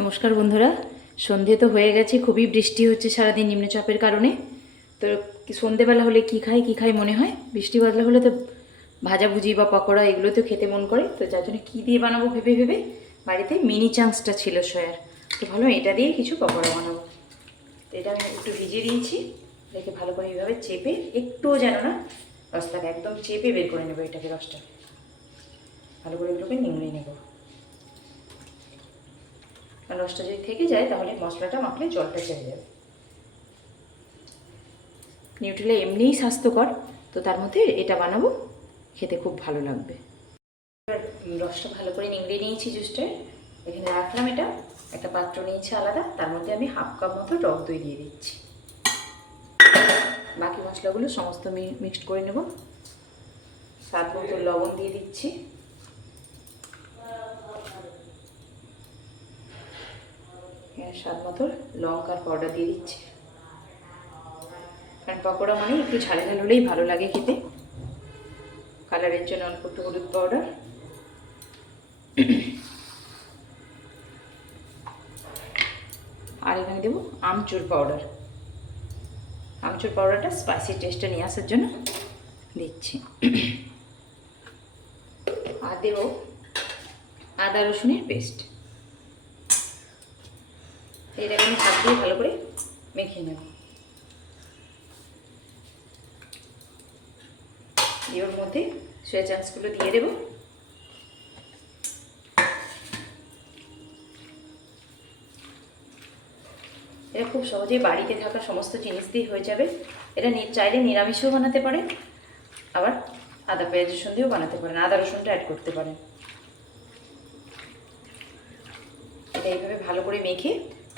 নমস্কার বন্ধুরা, সন্ধে তো হয়ে গেছে। খুবই বৃষ্টি হচ্ছে সারাদিন নিম্নচাপের কারণে। তো সন্ধেবেলা হলে কি খাই মনে হয়, বৃষ্টি বাদলা হলে তো ভাজাভুজি বা পকোড়া এগুলো তো খেতে মন করে। তো যার জন্য কী দিয়ে বানাবো ভেবে ভেবে বাড়িতে মিনি চান্সটা ছিল সয়ার, তো ভালো এটা দিয়ে কিছু পকোড়া বানাবো। তো এটা আমি একটু ভিজিয়ে দিয়েছি, রেখে ভালো করে এইভাবে চেপে, একটুও যেন না রসটাকে একদম চেপে বের করে নেবো। এটাকে রসটা ভালো করে এগুলোকে নিংড়ে নেবো। আর রসটা যদি থেকে যায় তাহলে মশলাটা মাখলে জলটা ছেড়ে যাবে। নিউট্রেলা এমনিই স্বাস্থ্যকর, তো তার মধ্যে এটা বানাবো, খেতে খুব ভালো লাগবে। এবার রসটা ভালো করে নিংড়ে নিয়েছি জুসটায়, এখানে রাখলাম। এটা একটা পাত্র নিয়েছি আলাদা, তার মধ্যে আমি হাফ কাপ মতো টক দই দিয়ে দিচ্ছি। বাকি মশলাগুলো সমস্ত মিক্সড করে নেব। স্বাদ মতো লবণ দিয়ে দিচ্ছি, স্বাদ মতো লঙ্কার পাউডার দিয়ে দিচ্ছি। কারণ পকোড়া মানে একটু ঝাল ঝাল হলেই ভালো লাগে খেতে। কালারের জন্য অল্প একটু হলুদ পাউডার, আর এখানে দেবো আমচুর পাউডার। আমচুর পাউডারটা স্পাইসি টেস্টটা নিয়ে আসার জন্য দিচ্ছি। আর দেবো আদা রসুনের পেস্ট। এটাকে আমি হাত দিয়ে ভালো করে মেখে নেব। এর মধ্যে সয়া চাংসগুলো দিয়ে দেবো। এটা খুব সহজেই বাড়িতে থাকা সমস্ত জিনিস দিয়ে হয়ে যাবে। এটা চাইলে নিরামিষও বানাতে পারেন, আবার আদা পেঁয়াজ রসুন দিয়েও বানাতে পারেন, আদা রসুনটা অ্যাড করতে পারেন। এটা এইভাবে ভালো করে মেখে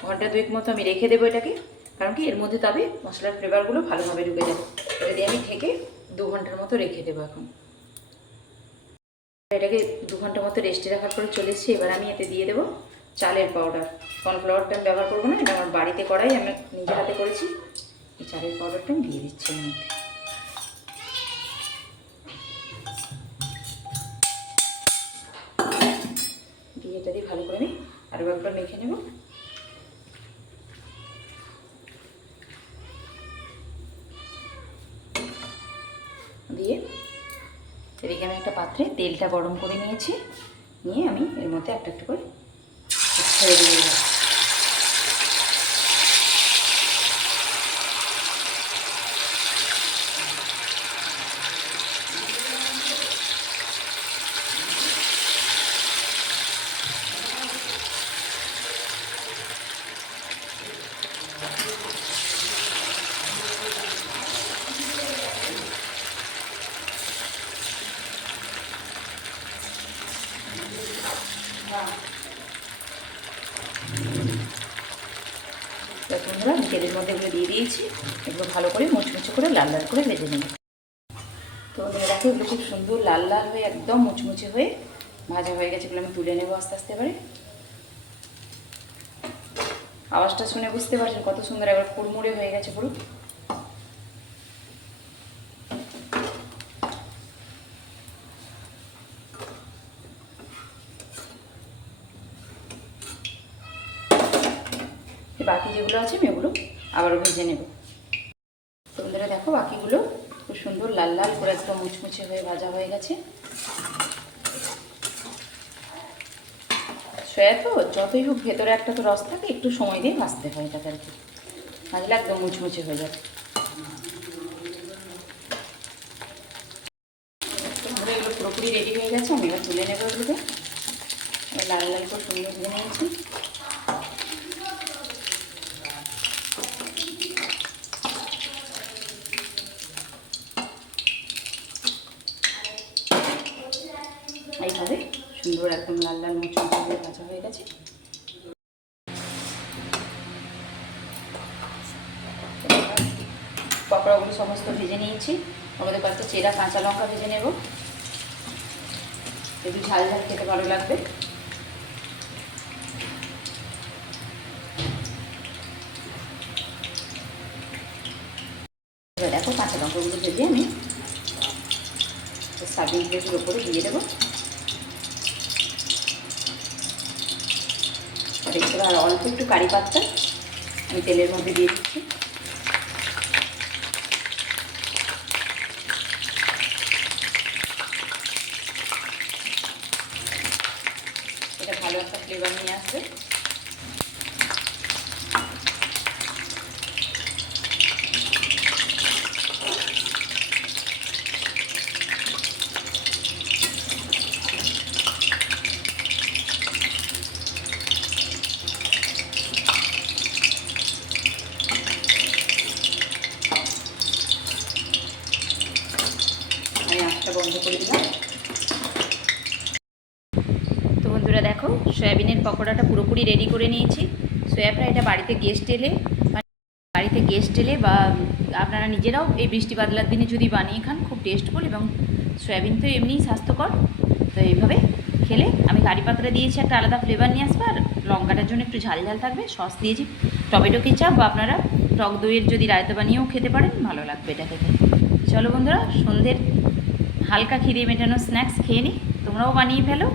ঘন্টা দুয়েক মতো আমি রেখে দেবো এটাকে। কারণ কি এর মধ্যে তবে মশলার ফ্লেভারগুলো ভালোভাবে ঢুকে যাবে। এটা দিয়ে আমি ঢেকে 2 ঘন্টার মতো রেখে দেবো। এখন এটাকে 2 ঘন্টা মতো রেস্টে রাখার পরে চলে এসেছি। এবার আমি এতে দিয়ে দেবো চালের পাউডার। কর্নফ্লাওয়ারটা আমি ব্যবহার করবো না, এটা আমার বাড়িতে করাই, আমি নিজের হাতে করেছি। এই চালের পাউডারটা আমি দিয়ে দিচ্ছি এর মধ্যে। দিয়ে এটা দিয়ে ভালো করে আমি আরও একবার মেখে নেব। দিয়ে এদিকে আমি একটা পাত্রে তেলটা গরম করে নিয়েছি, নিয়ে আমি এর মধ্যে একটা একটা করে ছেড়ে দিয়ে দেবো। বন্ধুরা আমি তেলের মধ্যে এগুলো দিয়ে দিয়েছি, এগুলো ভালো করে মুচমুচে করে লাল লাল করে ভেজে নেব। তো দেখো এগুলো খুব সুন্দর লাল লাল হয়ে একদম মুচমুচে হয়ে ভাজা হয়ে গেছে। এগুলো আমি তুলে নেবো আস্তে আস্তে। এবারে আওয়াজটা শুনে বুঝতে পারছেন কত সুন্দর একবার কুড়মুড়ে হয়ে গেছে পুরো। বাকি যেগুলো আছে আমি ওগুলো আবারও ভেজে নেব। তো বন্ধুরা দেখো বাকিগুলো খুব সুন্দর লাল লাল করে একদম মুচমুচে হয়ে ভাজা হয়ে গেছে। সয়া তো যতই হোক ভেতরে একটা তো রস থাকে, একটু সময় দিয়ে ভাজতে হয় এটাকে আর কি, ভাজলে একদম মুচমুচে হয়ে যাবে। তো এগুলো পুরোপুরি রেডি হয়ে গেছে, আমি এবার তুলে নেবো। এগুলোকে লাল লাল করে সুন্দর ভেজে নিয়েছি। এইভাবে সুন্দর একদম লাল লাল মুচমুচে হয়ে ভাজা হয়ে গেছে। পকোড়াগুলো সমস্ত ভেজে নিয়েছি, ওর মধ্যে কয়েকটা চেরা কাঁচা লঙ্কা ভেজে নেব, একটু ঝাল ঝাল খেতে ভালো লাগবে। এবার দেখো কাঁচা লঙ্কাগুলো ভেজে আমি সার্ভিং প্লেটের ওপরে দিয়ে দেবো। দেখতে আর অল্প একটু কারি পাতা আমি তেলের মধ্যে দিয়ে দিচ্ছি। এটা ভালো একটা ফ্লেভার নিয়ে আসবে। আমি আঁচটা বন্ধ করে দিলাম। তো বন্ধুরা দেখো, সয়াবিনের পকোড়াটা পুরোপুরি রেডি করে নিয়েছি। সয়া ফ্রাইটা বাড়িতে গেস্ট এলে বা আপনারা নিজেরাও এই বৃষ্টি বাদলার দিনে যদি বানিয়ে খান, খুব টেস্টফুল, এবং সয়াবিন তো এমনিই স্বাস্থ্যকর। তো এইভাবে খেলে, আমি কারি পাতাটা দিয়েছি একটা আলাদা ফ্লেভার নিয়ে আসবে, আর লঙ্কাটার জন্য একটু ঝাল ঝাল থাকবে। সস দিয়েছি, টমেটো কেচাপ বা আপনারা টক দইয়ের যদি রায়তা বানিয়েও খেতে পারেন, ভালো লাগবে এটা খেতে। চলো বন্ধুরা, সন্ধ্যের হালকা খিদে মেটানো স্ন্যাক্স খেয়ে নিই, তোমরাও বানিয়ে ফেলো।